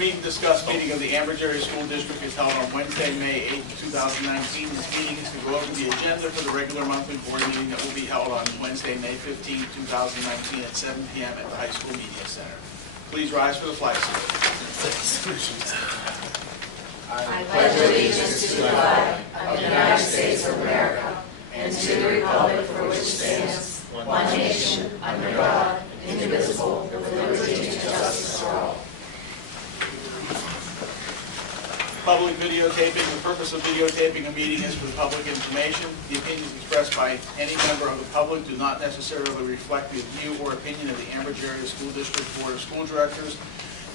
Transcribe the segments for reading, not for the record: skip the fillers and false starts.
Meet and discuss meeting of the Ambridge Area School District is held on Wednesday, May 8, 2019. This meeting is to go over the agenda for the regular monthly board meeting that will be held on Wednesday, May 15, 2019 at 7 p.m. at the High School Media Center. Please rise for the flag salute. I pledge allegiance to the flag of the United States of America and to the republic for which stands one nation, under God, indivisible, with liberty and justice for all. Public videotaping. The purpose of videotaping a meeting is for the public information. The opinions expressed by any member of the public do not necessarily reflect the view or opinion of the Ambridge Area School District Board of School Directors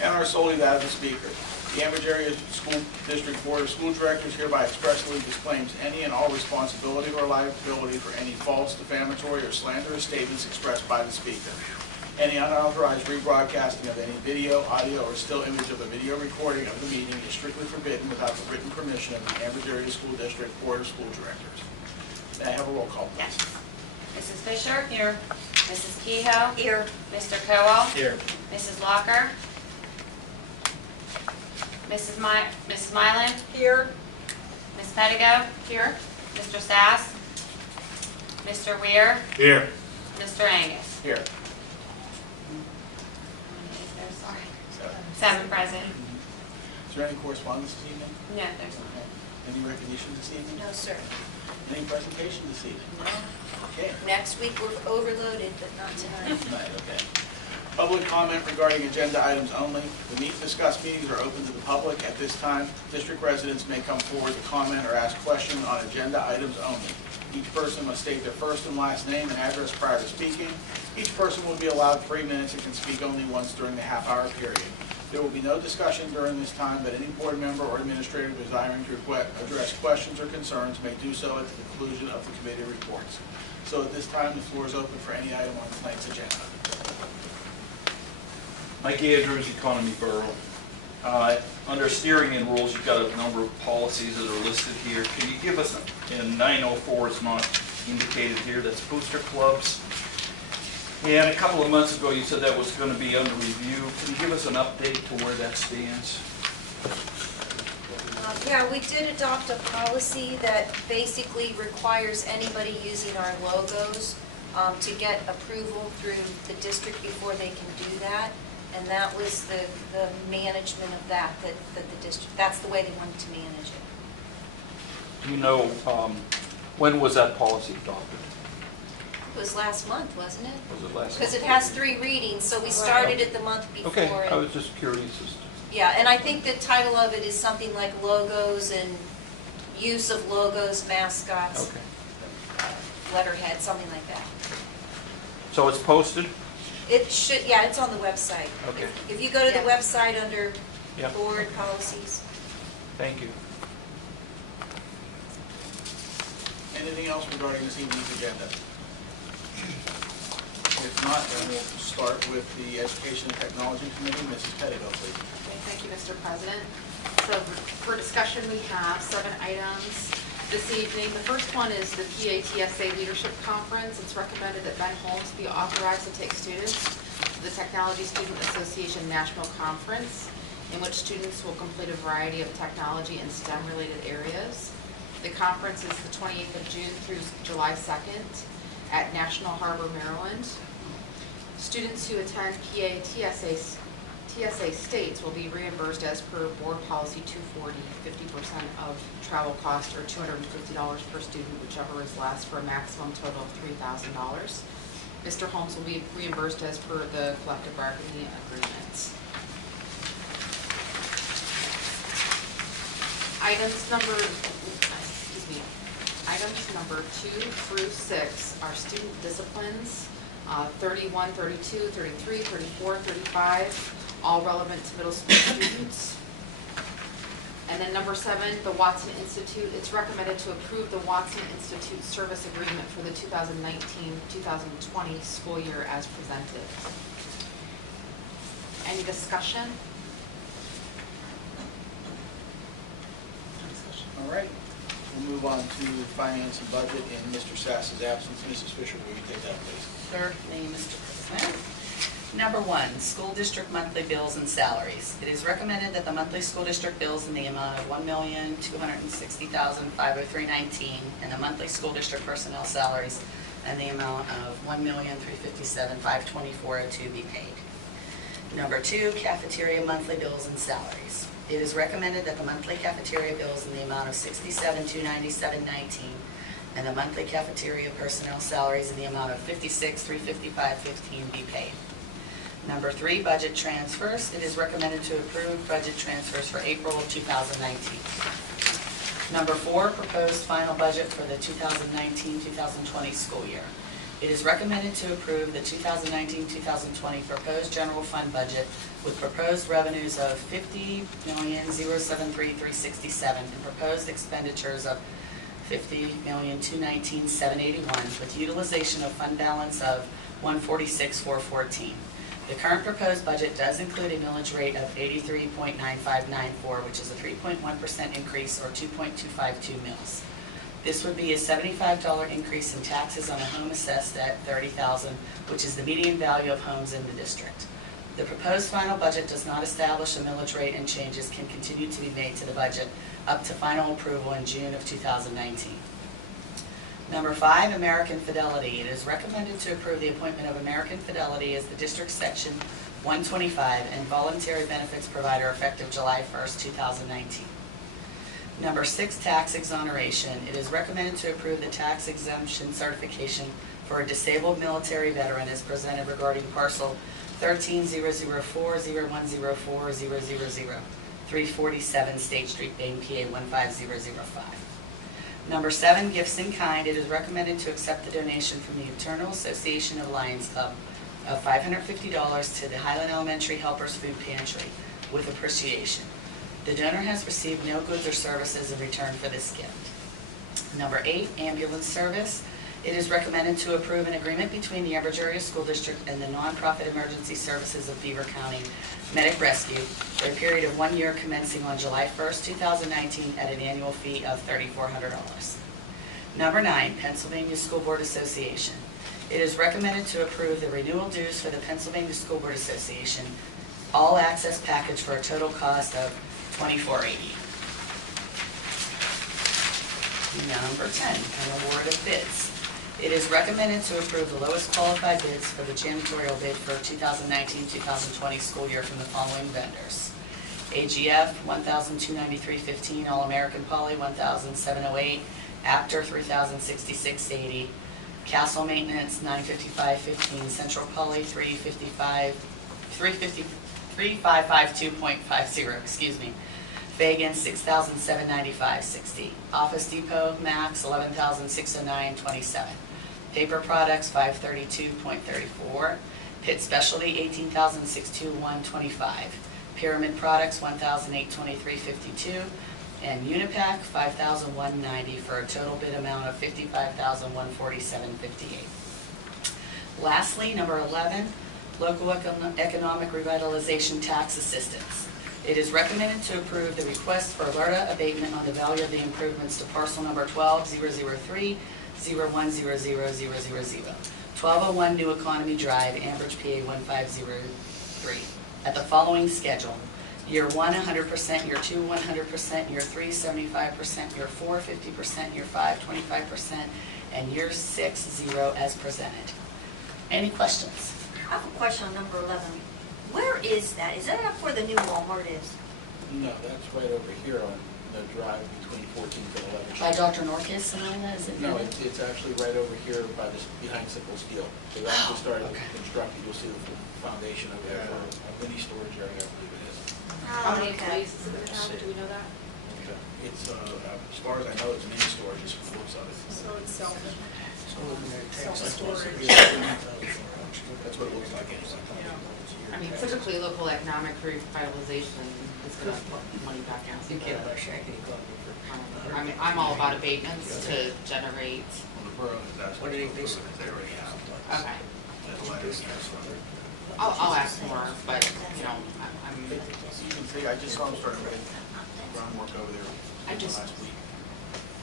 and are solely that of the speaker. The Ambridge Area School District Board of School Directors hereby expressly disclaims any and all responsibility or liability for any false, defamatory, or slanderous statements expressed by the speaker. Any unauthorized rebroadcasting of any video, audio, or still image of a video recording of the meeting is strictly forbidden without the written permission of the Ambridge Area School District Board of School Directors. May I have a roll call, please? Yes. Mrs. Fisher? Here. Mrs. Kehoe? Here. Mr. Cowell? Here. Mrs. Locker? Mrs. Mylan? Here. Ms. Pettigo? Here. Mr. Sass? Mr. Weir? Here. Mr. Angus? Here. Seven present. Is there any correspondence this evening? No, there's not. Any recognition this evening? No, sir. Any presentation this evening? No. Okay. Next week we're overloaded, but not tonight. Tonight, okay. Public comment regarding agenda items only. The meet and discuss meetings are open to the public. At this time, district residents may come forward to comment or ask questions on agenda items only. Each person must state their first and last name and address prior to speaking. Each person will be allowed 3 minutes and can speak only once during the half-hour period. There will be no discussion during this time, but any board member or administrator desiring to address questions or concerns may do so at the conclusion of the committee reports. So at this time, the floor is open for any item on tonight's agenda. Mike Andrews, Economy Borough. Under steering and rules, you've got a number of policies that are listed here. Can you give us, in 904 is not indicated here, that's booster clubs. And a couple of months ago, you said that was going to be under review. Can you give us an update to where that stands? Yeah, we did adopt a policy that basically requires anybody using our logos to get approval through the district before they can do that. And that was the management of that the district, that's the way they wanted to manage it. Do you know, when was that policy adopted? It was last month, wasn't it? Was it last month? Because it has 3 readings, so we started it the month before. Okay, I and- was just curious as to... Yeah, and I think the title of it is something like logos and use of logos, mascots, Okay. Letterhead, something like that. So it's posted? It should, yeah, it's on the website. Okay. If you go to the Yeah. website under Yeah. board policies. Thank you. Anything else regarding this evening's agenda? If not, then we'll start with the Education and Technology Committee. Mrs. Pettigo, please. Okay, thank you, Mr. President. So for discussion, we have 7 items this evening. The first one is the PATSA Leadership Conference. It's recommended that Ben Holmes be authorized to take students to the Technology Student Association National Conference, in which students will complete a variety of technology and STEM-related areas. The conference is the 28th of June through July 2nd at National Harbor, Maryland. Students who attend TSA states will be reimbursed as per board policy 240, 50% of travel cost or $250 per student, whichever is less, for a maximum total of $3,000. Mr. Holmes will be reimbursed as per the collective bargaining agreements. Items number 2 through 6 are student disciplines, 31, 32, 33, 34, 35, all relevant to middle school students. And then number 7, the Watson Institute. It's recommended to approve the Watson Institute service agreement for the 2019-2020 school year as presented. Any discussion? All right. We'll move on to finance and budget in Mr. Sass's absence. Mrs. Fisher, will you take that, please? Certainly, Mr. President. Number 1, school district monthly bills and salaries. It is recommended that the monthly school district bills in the amount of $1,260,503.19 and the monthly school district personnel salaries in the amount of $1,357,524.02 be paid. Number 2, cafeteria monthly bills and salaries. It is recommended that the monthly cafeteria bills in the amount of $67,297.19 and the monthly cafeteria personnel salaries in the amount of $56,355.15 be paid. Number 3, budget transfers. It is recommended to approve budget transfers for April of 2019. Number 4, proposed final budget for the 2019-2020 school year. It is recommended to approve the 2019-2020 proposed general fund budget with proposed revenues of $50,073,367 and proposed expenditures of $50,219,781 with utilization of fund balance of $146,414. The current proposed budget does include a millage rate of 83.9594, which is a 3.1% increase or 2.252 mils. This would be a $75 increase in taxes on a home assessed at $30,000, which is the median value of homes in the district. The proposed final budget does not establish a millage rate, and changes can continue to be made to the budget up to final approval in June of 2019. Number 5, American Fidelity. It is recommended to approve the appointment of American Fidelity as the district section 125 and voluntary benefits provider effective July 1st, 2019. Number 6, tax exoneration. It is recommended to approve the tax exemption certification for a disabled military veteran as presented regarding parcel 13,004,0104,000, 347 State Street, Bain, PA 15005. Number 7, gifts in kind. It is recommended to accept the donation from the Eternal Association of Lions Club of $550 to the Highland Elementary Helpers Food Pantry with appreciation. The donor has received no goods or services in return for this gift. Number 8, ambulance service. It is recommended to approve an agreement between the Ambridge Area School District and the Nonprofit Emergency Services of Beaver County Medic Rescue for a period of 1 year commencing on July 1st, 2019 at an annual fee of $3,400. Number 9, Pennsylvania School Board Association. It is recommended to approve the renewal dues for the Pennsylvania School Board Association all access package for a total cost of $24.80. Number 10, an award of bids. It is recommended to approve the lowest qualified bids for the janitorial bid for 2019-2020 school year from the following vendors. AGF, $1,293.15, All-American Poly, $1,708, Apter, $3,066.80, Castle Maintenance, $955.15, Central Poly, $3,552.50, excuse me. Fagan, $6,795.60. Office Depot, Max, $11,609.27. Paper Products, $532.34. Pitt Specialty, $18,621.25. Pyramid Products, $1,823.52. And Unipack, $5,190 for a total bid amount of $55,147.58. Lastly, number 11, Local Economic Revitalization Tax Assistance. It is recommended to approve the request for LERTA abatement on the value of the improvements to parcel number 12-003-0100-000, 1201 New Economy Drive, Ambridge, PA 1503, at the following schedule. Year 1, 100%, Year 2, 100%, Year 3, 75%, Year 4, 50%, Year 5, 25%, and Year 6, 0 as presented. Any questions? I have a question on number 11. Where is that? Is that up where the new Walmart is? No, that's right over here on the drive between 14th and 11th. By Dr. Norquist and all that, is it? No, it's actually right over here by this, behind Simple Steel. They've actually started okay. constructing, you'll see the foundation over there for a mini storage area, I believe it is. How many okay. employees is it going to have? Do we know that? It's, as far as I know, it's mini storage, just from the looks of it. So it's Self-storage. That's what it looks like anyway. I mean, typically local economic revitalization is going to put money back out. I mean, I'm all about abatements to generate. Well, the borough is actually, they already have. Okay. That letter is there. I'll ask more, but, you know, I'm, You can see, I just saw them starting with groundwork over there I just- last week.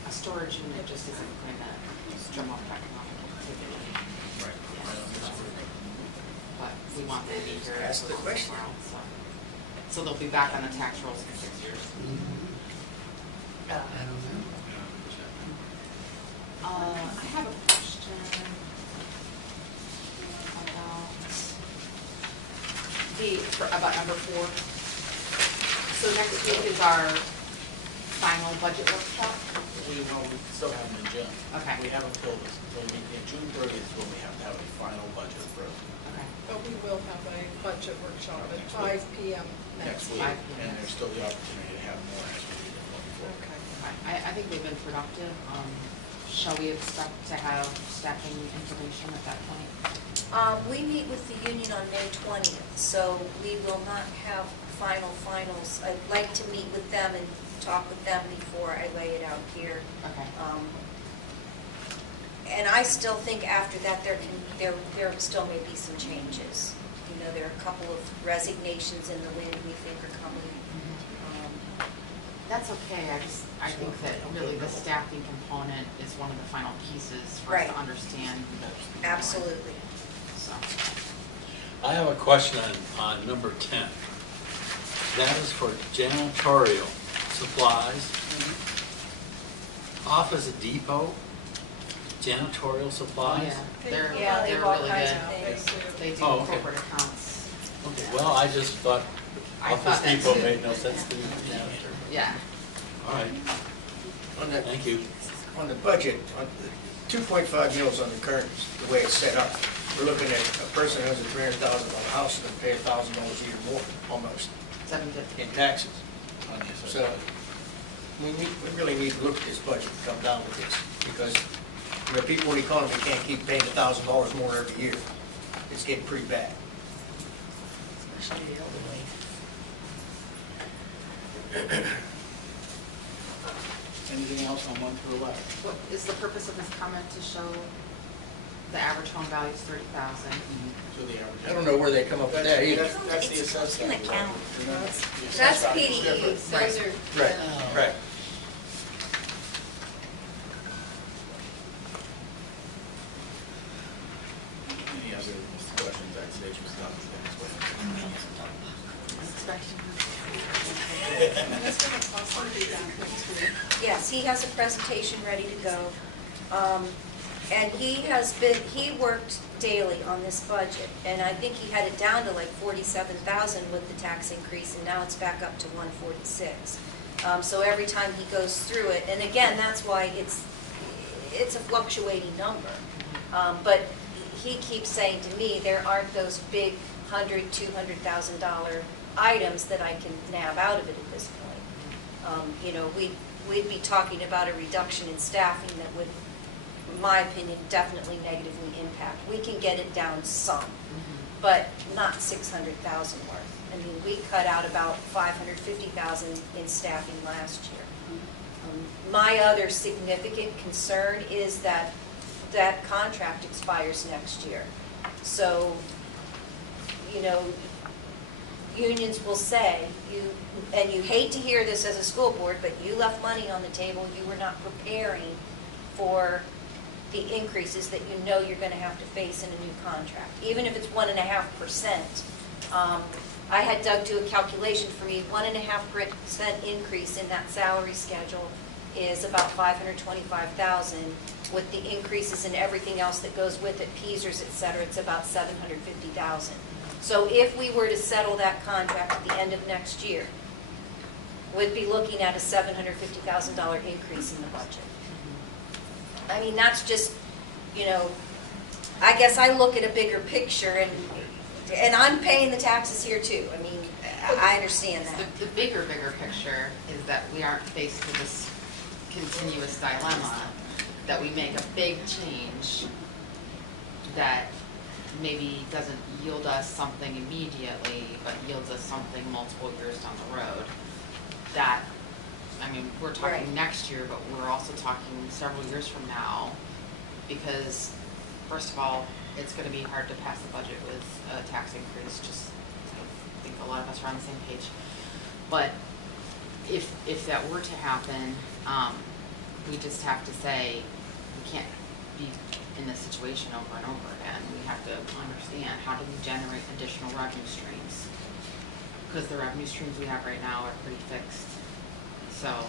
a storage unit just isn't going to drum up economic activity. Right. Right on this one. but we want them to be here. Ask the question. tomorrow, so they'll be back on the tax rolls in 6 years. I don't know. I have a question about number 4. So next week is our final budget workshop. We still have them in June. Okay. We haven't filled this until June 30th is when we have to have a final budget approved. Okay. But we will have a budget workshop at Next week. 5 PM Next next week, 5 p.m. and there's still the opportunity to have more as we need them before. Okay. I think we've been productive. Shall we expect to have staffing information at that point? We meet with the union on May 20th, so we will not have finals. I'd like to meet with them and talk with them before I lay it out here. Okay. And I still think after that there still may be some changes. You know, there are a couple of resignations in the wind we think are coming. That's okay. I think that really the staffing component is one of the final pieces for us Right. to understand. Absolutely. So, I have a question on number 10. That is for janitorial supplies. Office Depot, janitorial supplies. they're They have all really kinds good. of things. They do Oh, okay. corporate accounts. Okay, well, I just thought I Office thought that Depot too. made no sense to me. Janitor. Yeah. All right, On the, thank you. on the budget, on the 2.5 mils on the current, the way it's set up, we're looking at a person who has a $300,000 house and pay $1,000 a year more, almost, 750. in taxes. On the assessed So, value. we really need to look at this budget and come down with this, because, you know, people in the economy can't keep paying $1,000 more every year. It's getting pretty bad. Especially the elderly. Anything else on 1 through 11? What is the purpose of this comment to show the average home value is 30,000? So the average. I don't know where they come up with that either. That's the assessed It's in the value. count. Remember, the assessed That's value is PDE. different. Right. Those are. Right, right. Any other questions, I'd say just stop at the next one. And it's going to possibly be back next week. Yes, he has a presentation ready to go. And he worked daily on this budget, and I think he had it down to like 47,000 with the tax increase, and now it's back up to 146. So every time he goes through it, and again, that's why it's a fluctuating number. But he keeps saying to me, there aren't those big $100,000, $200,000 items that I can nab out of it at this point. You know, we'd be talking about a reduction in staffing that would, in my opinion, definitely negatively impact. We can get it down some, but not 600,000 worth. I mean, we cut out about 550,000 in staffing last year. My other significant concern is that that contract expires next year. So, you know, unions will say, and you hate to hear this as a school board, but you left money on the table, you were not preparing for the increases that you know you're going to have to face in a new contract, even if it's 1.5%. I had Doug do a calculation for me. 1.5% increase in that salary schedule is about $525,000. With the increases in everything else that goes with it, Peasers, et cetera, it's about $750,000. So if we were to settle that contract at the end of next year, we'd be looking at a $750,000 increase in the budget. I mean, that's just, you know, I guess I look at a bigger picture, and I'm paying the taxes here too. I mean, I understand that. The bigger picture is that we aren't faced with this continuous dilemma, that we make a big change that maybe doesn't yield us something immediately, but yields us something multiple years down the road. That, I mean, we're talking Right. next year, but we're also talking several years from now, because first of all, it's gonna be hard to pass the budget with a tax increase, just, I think a lot of us are on the same page. But if that were to happen, we just have to say, we can't be in this situation over and over again. We have to understand, how do we generate additional revenue streams? Because the revenue streams we have right now are pretty fixed. So, I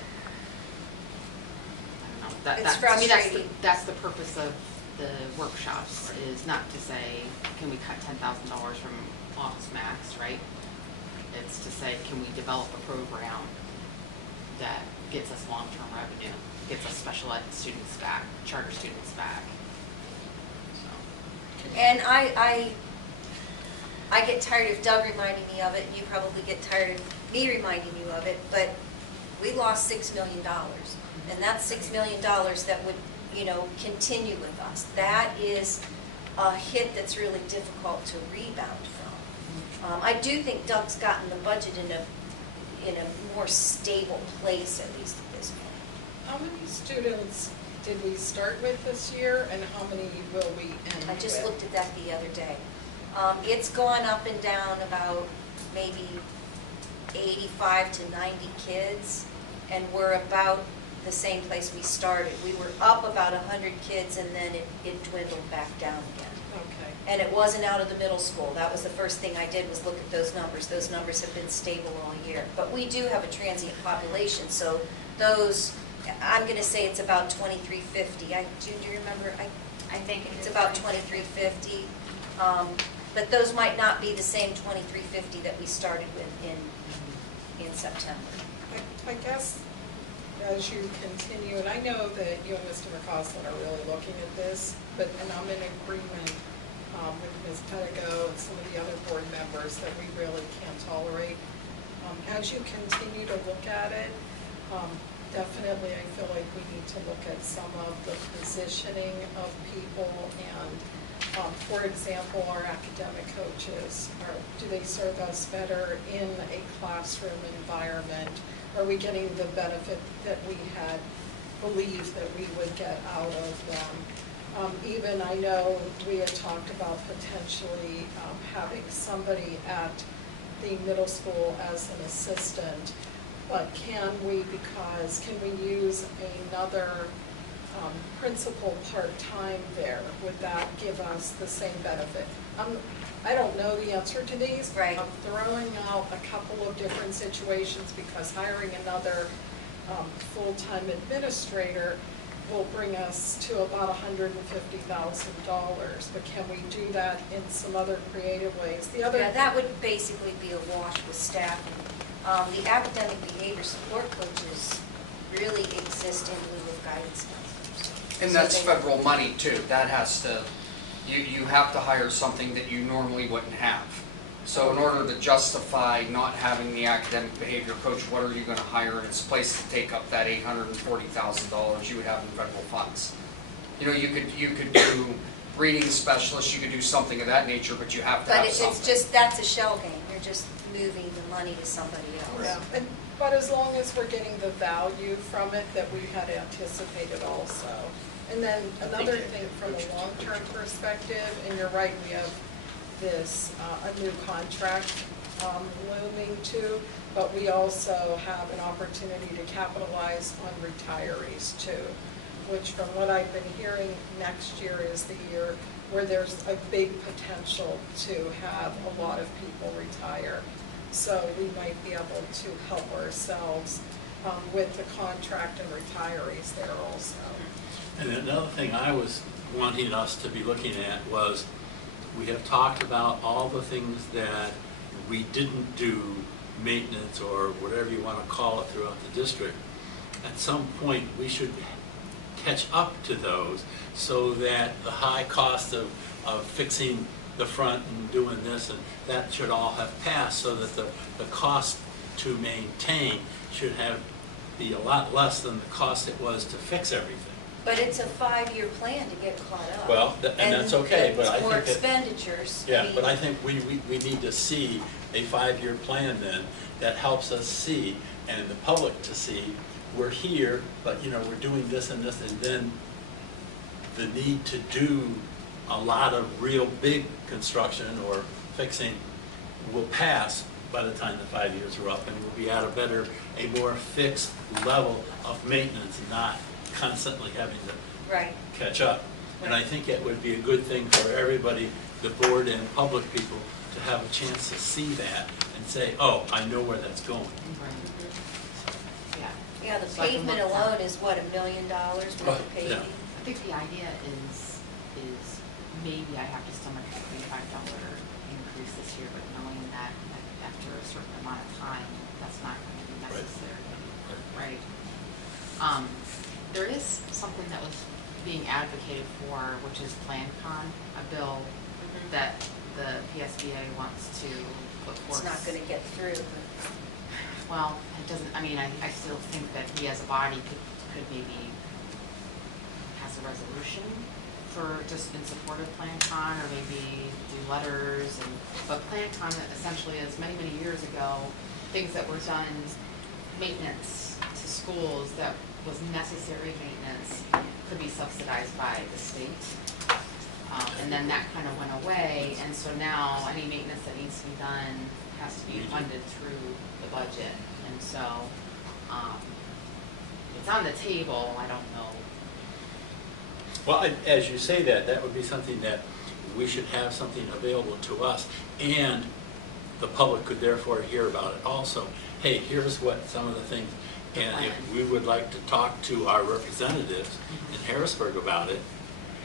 don't know. It's To me, frustrating. that's the purpose of the workshops, is not to say, can we cut $10,000 from Office Max, right? It's to say, can we develop a program that gets us long-term revenue, gets us special ed students back, charter students back. So. And I get tired of Doug reminding me of it, and you probably get tired of me reminding you of it, but we lost $6 million. And that's $6 million that would, you know, continue with us. That is a hit that's really difficult to rebound from. I do think Doug's gotten the budget in a more stable place, at least at this point. How many students did we start with this year, and how many will we end with? I just looked at that the other day. It's gone up and down about maybe 85 to 90 kids, and we're about the same place we started. We were up about 100 kids, and then it dwindled back down again. Okay. And it wasn't out of the middle school. That was the first thing I did, was look at those numbers. Those numbers have been stable all year. But we do have a transient population, so those, I'm going to say it's about 2350. June, do you remember? I think It's about 2350. But those might not be the same 2350 that we started with in September. I guess as you continue, and I know that you and Mr. McCausland are really looking at this, and I'm in agreement with Ms. Pedigo and some of the other board members that we really can't tolerate. As you continue to look at it, definitely I feel like we need to look at some of the positioning of people and, for example, our academic coaches. Do they serve us better in a classroom environment? Are we getting the benefit that we had believed that we would get out of them? Even I know we had talked about potentially having somebody at the middle school as an assistant, but can we use another principal part-time there? Would that give us the same benefit? I don't know the answer to these. Right. I'm throwing out a couple of different situations because hiring another full-time administrator will bring us to about $150,000. But can we do that in some other creative ways? Yeah, that would basically be a wash with staffing. The academic behavior support coaches really exist in lieu of guidance counselors. And that's federal money too. That has to, you have to hire something that you normally wouldn't have. So in order to justify not having the academic behavior coach, what are you going to hire in its place to take up that $840,000 you would have in federal funds? You know, you could do reading specialists, you could do something of that nature, but you have to have something. But it's just, that's a shell game. You're just moving the money to somebody else. Yeah, but as long as we're getting the value from it that we had anticipated also. And then another thing from a long-term perspective, and you're right, we have this, a new contract looming too, but we also have an opportunity to capitalize on retirees too, which from what I've been hearing, next year is the year where there's a big potential to have a lot of people retire. So we might be able to help ourselves with the contract and retirees there also. And another thing I was wanting us to be looking at was, we have talked about all the things that we didn't do, maintenance or whatever you want to call it, throughout the district. At some point, we should catch up to those so that the high cost of fixing the front and doing this and that should all have passed, so that the cost to maintain should be a lot less than the cost it was to fix everything. But it's a 5-year plan to get caught up. Well, and that's okay, but I think more that, expenditures. yeah, but I think we need to see a 5-year plan then that helps us see, and the public to see, we're here, but you know, we're doing this and this, and then the need to do a lot of real big construction or fixing will pass by the time the 5 years are up, and we'll be at a more fixed level of maintenance, not constantly having to Right. catch up. And I think it would be a good thing for everybody, the board and public people, to have a chance to see that and say, oh, I know where that's going. Yeah. Yeah, the So I can pavement look alone at- is what, $1 million worth Right, of yeah. paving? I think the idea is maybe I have to stomach a $25 increase this year, but knowing that after a certain amount of time, that's not going to be necessary, right? There is something that was being advocated for, which is PlanCon, a bill that the PSBA wants to put forth. It's not gonna get through, but Well, it doesn't, I mean, I still think that we as a body could maybe pass a resolution for just in support of PlanCon, or maybe do letters, but PlanCon essentially is many, many years ago, things that were done, maintenance to schools that was necessary maintenance could be subsidized by the state. And then that kind of went away, and so now any maintenance that needs to be done has to be funded through the budget. And so, it's on the table, I don't know. Well, as you say that, that would be something that we should have something available to us, and the public could therefore hear about it also. Hey, here's what some of the things, and if we would like to talk to our representatives in Harrisburg about it,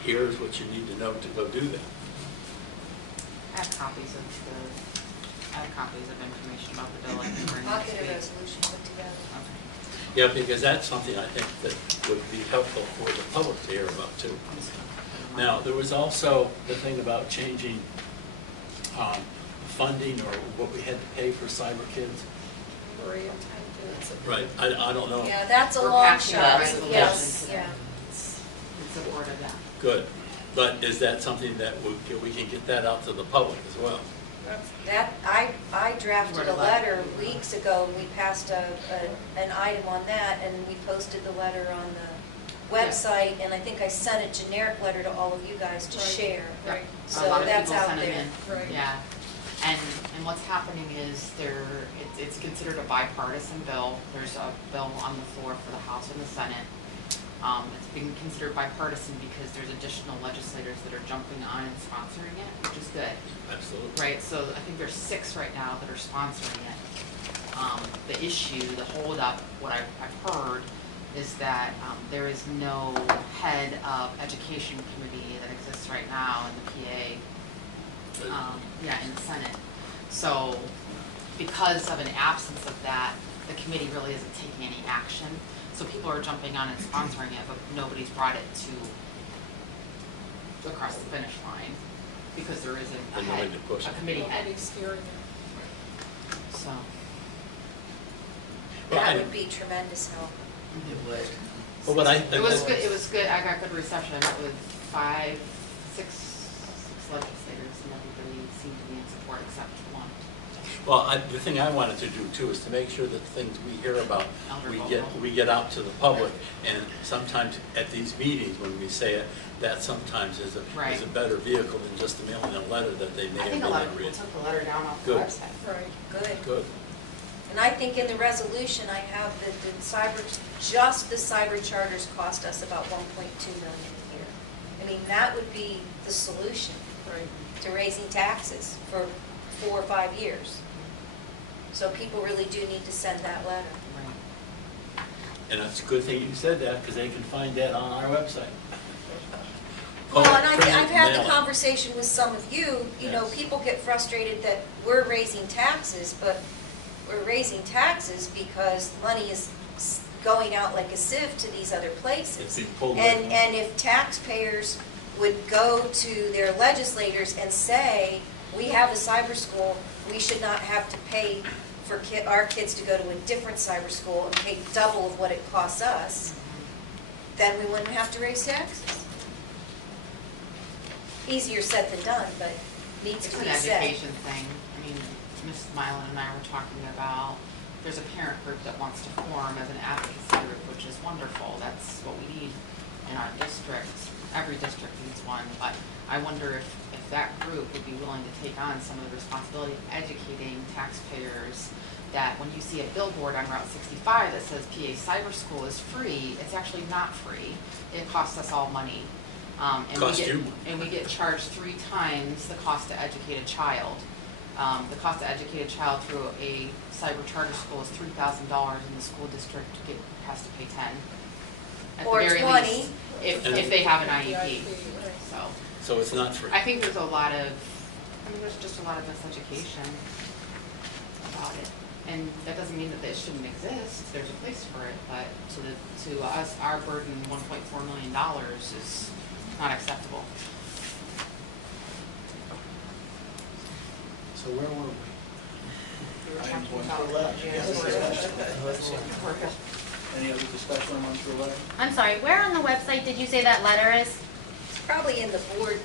here's what you need to know to go do that. I have copies of information about the bill. I can bring I'll next get a week. resolution put together. Okay. Yeah, because that's something I think that would be helpful for the public to hear about too. I'm just gonna put them on. Now, there was also the thing about changing funding or what we had to pay for cyber kids. Maria typed it. Right, I don't know. Yeah, that's a We're long passing a shot, resolution yes, today. yeah. In support of that. Good. But is that something that we can get that out to the public as well? That, I drafted a letter weeks ago, and we passed an item on that, and we posted the letter on the website, and I think I sent a generic letter to all of you guys to Right. share. Right. A So lot of that's people out send them there. in. Right. Yeah, and what's happening is it's considered a bipartisan bill. There's a bill on the floor for the House and the Senate. It's being considered bipartisan because there's additional legislators that are jumping on and sponsoring it, which is good. Absolutely. Right, so I think there's 6 right now that are sponsoring it. The issue, the holdup, what I've heard, is that there is no head of education committee that exists right now in the PA, in the Senate. So because of an absence of that, the committee really isn't taking any action. So people are jumping on and sponsoring it, but nobody's brought it to across the finish line because there isn't a And head, nobody to push a it. committee head. Nobody's steering it. So, Well, That would be tremendous help. It would. Well, but it was good, I got good reception. I met with 6 legislators and everybody seemed to be in support except one. Well, the thing I wanted to do too is to make sure that the things we hear about, Elder we get out to the public. And sometimes at these meetings, when we say it, that sometimes is a Right. better vehicle than just mailing a letter that they may I or think may a lot not of people read. took the letter down off the Good. website. Right. Good. Good. And I think in the resolution, I have that just the cyber charters cost us about $1.2 million a year. I mean, that would be the solution Right. to raising taxes for 4 or 5 years. So people really do need to send that letter. Right. And it's a good thing you said that, because they can find that on our website. Well, and Print it, I've had mail the it. conversation with some of you, you know, Yes. people get frustrated that we're raising taxes, but we're raising taxes because money is going out like a sieve to these other It's places. being pulled away. And if taxpayers would go to their legislators and say, we have a cyber school, we should not have to pay for our kids to go to a different cyber school and pay double of what it costs us, then we wouldn't have to raise taxes. Easier said than done, but needs It's to an be said. education thing. I mean, Ms. Mylan and I were talking about, there's a parent group that wants to form as an advocacy group, which is wonderful. That's what we need in our district. Every district needs one, but I wonder if that group would be willing to take on some of the responsibility of educating taxpayers that when you see a billboard on Route 65 that says PA Cyber School is free, it's actually not free. It costs us all money. And we get charged 3 times the cost to educate a child. The cost to educate a child through a cyber charter school is $3,000, and the school district has to pay 10. At the Or very 20. least, if they have an IEP. So it's not free. I think there's there's just a lot of miseducation about it. And that doesn't mean that it shouldn't exist, there's a place for it, but to us, our burden, $1.4 million is not acceptable. So where were we? We were Items talking 1 about through 11. Yes. Any other discussion on 1 through 11? I'm sorry, where on the website did you say that letter is? It's probably in the board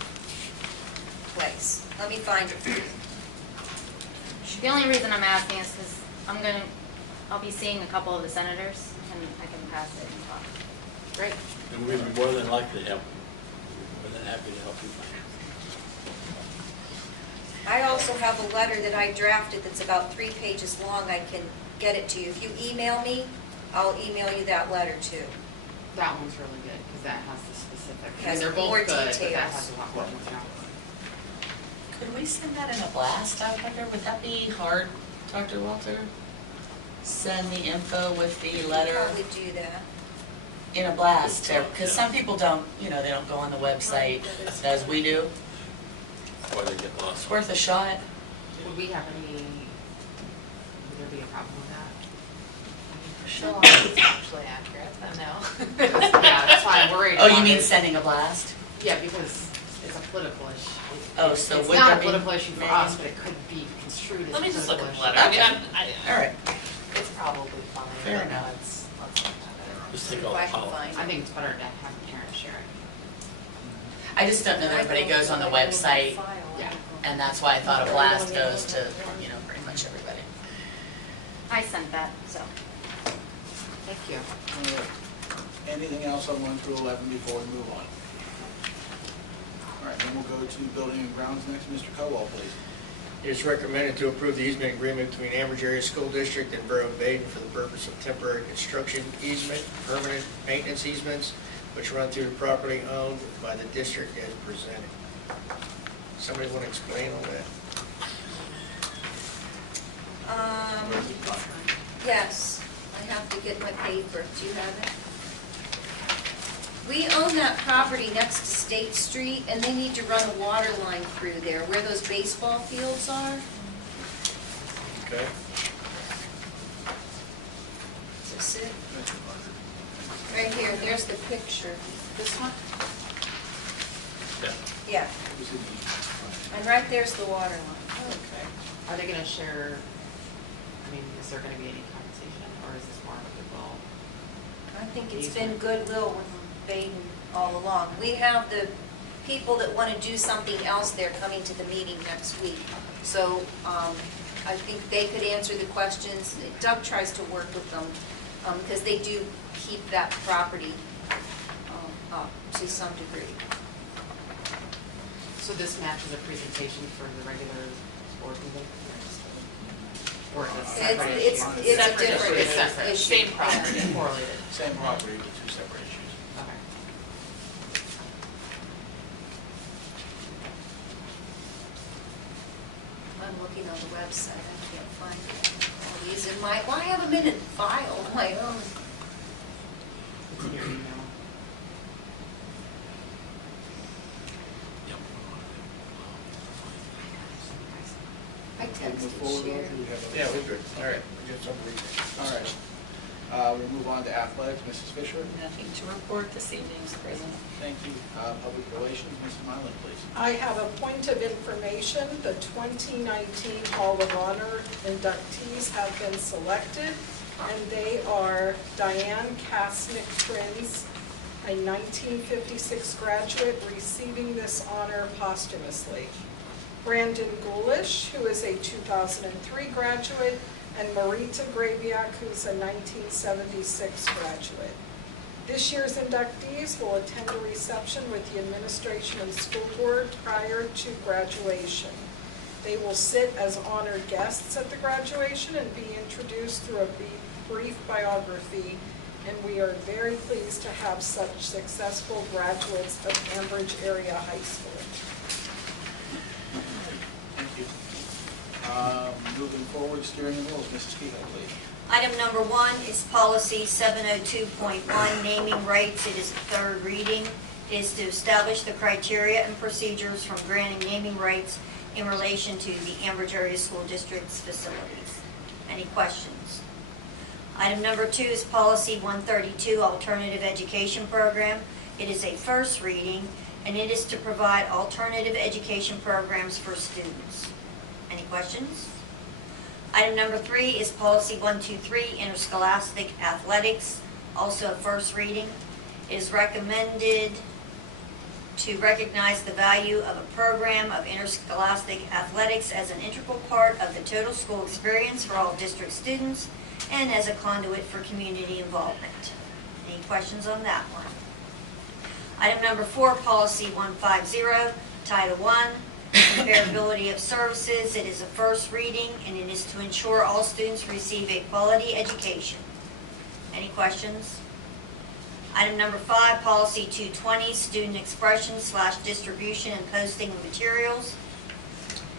place. Let me find it for you. The only reason I'm asking is because I'll be seeing a couple of the senators, and I can pass it and talk. Great. And we'd be more than likely to help, more than happy to help you find I also have a letter that I drafted that's about 3 pages long. I can get it to you. If you email me, I'll email you that letter too. That one's really good, because that has the specific, Has they're both more good, but that details. has a lot more detail. Could we send that in a blast, I wonder? Would that be hard, Dr. Walter? Send the info with the letter Probably do that. in a blast, because some people don't, they don't go on the website as we do. Or they get lost. It's worth a shot. Would there be a problem with that? So it's actually accurate, then no. Yeah, that's why I'm worried Oh, about you mean it. sending a blast? Yeah, because it's a political issue. Oh, so It's would not there a be political issue for maybe- us, but it could be construed as a Let me just look at the political letter. issue. I mean, All right. it's probably fine. Fair but enough. Let's look at it. Just take If all I the can policy. find I it. think it's better to have Aaron share it. I just don't know that everybody goes on the website, Yeah. and that's why I thought a blast goes to, pretty much everybody. I sent that, so. Thank you. All right. Anything else on 1 through 11 before we move on? All right, then we'll go to building and grounds next. Mr. Cowell, please. It is recommended to approve the easement agreement between Ambridge Area School District and Borough of Baden for the purpose of temporary construction easement, permanent maintenance easements, which run through the property owned by the district as presented. Somebody want to explain all that? Yes, I have to get my paper. Do you have it? We own that property next to State Street, and they need to run a water line through there where those baseball fields are. Okay. Is this it? Right here, there's the picture. This one? Yeah, and right there's the water line. Okay. Are they gonna share, is there gonna be any compensation, or is this more of a goodwill? I think it's been goodwill with Baden all along. We have the people that want to do something else there coming to the meeting next week. So I think they could answer the questions. Doug tries to work with them because they do keep that property up to some degree. So this matches a presentation for the regular board meeting? Or is it separate It's issue? a different It's separate, issue. same property, correlated. Same property, but 2 separate issues. Okay. I'm looking on the website. I can't find all these in my, well, I have them in a file of my own. It's in your email. I Can we move texted forward, Sharon. or do we have a- Yeah, we're good. All right, we got some reason. All right. We'll move on to athletics. Mrs. Fisher? Nothing to report this evening, Mr. President. Thank you. Public relations, Mrs. Mylan, please. I have a point of information. The 2019 Hall of Honor inductees have been selected, and they are Diane Kasnick-Trins, a 1956 graduate receiving this honor posthumously. Brandon Gulish, who is a 2003 graduate, and Marita Grabiak, who's a 1976 graduate. This year's inductees will attend a reception with the administration and school board prior to graduation. They will sit as honored guests at the graduation and be introduced through a brief biography and we are very pleased to have such successful graduates of Ambridge Area High School. Thank you. Moving forward, steering the rules, Mrs. Kehoe, please. Item number 1 is policy 702.1, naming rights. It is the third reading. It is to establish the criteria and procedures for granting naming rights in relation to the Ambridge Area School District's facilities. Any questions? Item number 2 is policy 132, alternative education program. It is a first reading, and it is to provide alternative education programs for students. Any questions? Item number 3 is policy 123, interscholastic athletics, also a first reading. It is recommended to recognize the value of a program of interscholastic athletics as an integral part of the total school experience for all district students and as a conduit for community involvement. Any questions on that one? Item number 4, policy 150, Title I, comparability of services. It is a first reading, and it is to ensure all students receive a quality education. Any questions? Item number 5, policy 220, student expression / distribution and posting of materials.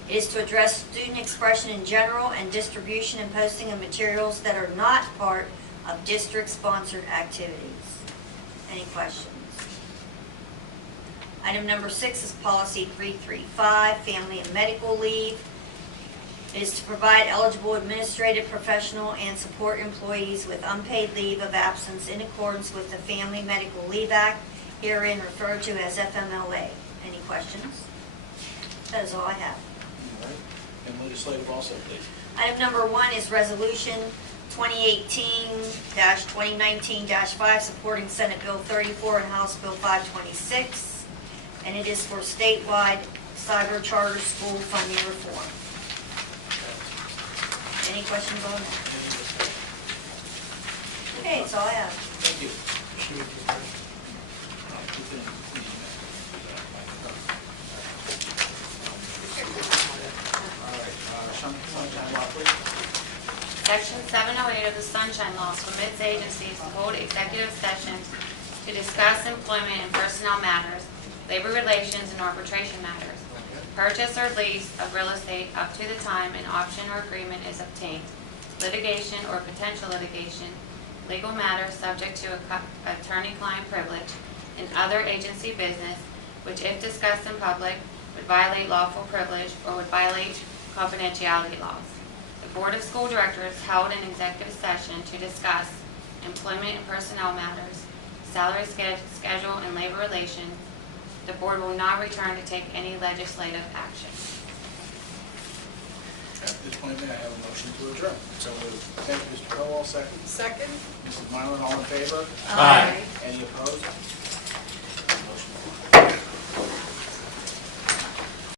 It is to address student expression in general and distribution and posting of materials that are not part of district-sponsored activities. Any questions? Item number 6 is policy 335, family and medical leave. It is to provide eligible administrative, professional, and support employees with unpaid leave of absence in accordance with the Family Medical Leave Act, herein referred to as FMLA. Any questions? That is all I have. All right. And legislative also, please. Item number 1 is resolution 2018-2019-5, supporting Senate Bill 34 and House Bill 526, and it is for statewide cyber charter school funding reform. Any questions on that? Okay, that's all I have. Thank you. All right, sunshine law, please. Section 708 of the Sunshine Law permits agencies to hold executive sessions to discuss employment and personnel matters, labor relations, and arbitration matters, purchase or lease of real estate up to the time an option or agreement is obtained, litigation or potential litigation, legal matters subject to attorney-client privilege, and other agency business which, if discussed in public, would violate lawful privilege or would violate confidentiality laws. The Board of School Directors held an executive session to discuss employment and personnel matters, salary schedule, and labor relations. The board will not return to take any legislative action. At this point, may I have a motion to adjourn? So moved. Thank you, Mr. Crowell, second. Second? Mrs. Mylan, all in favor? Aye. Any opposed?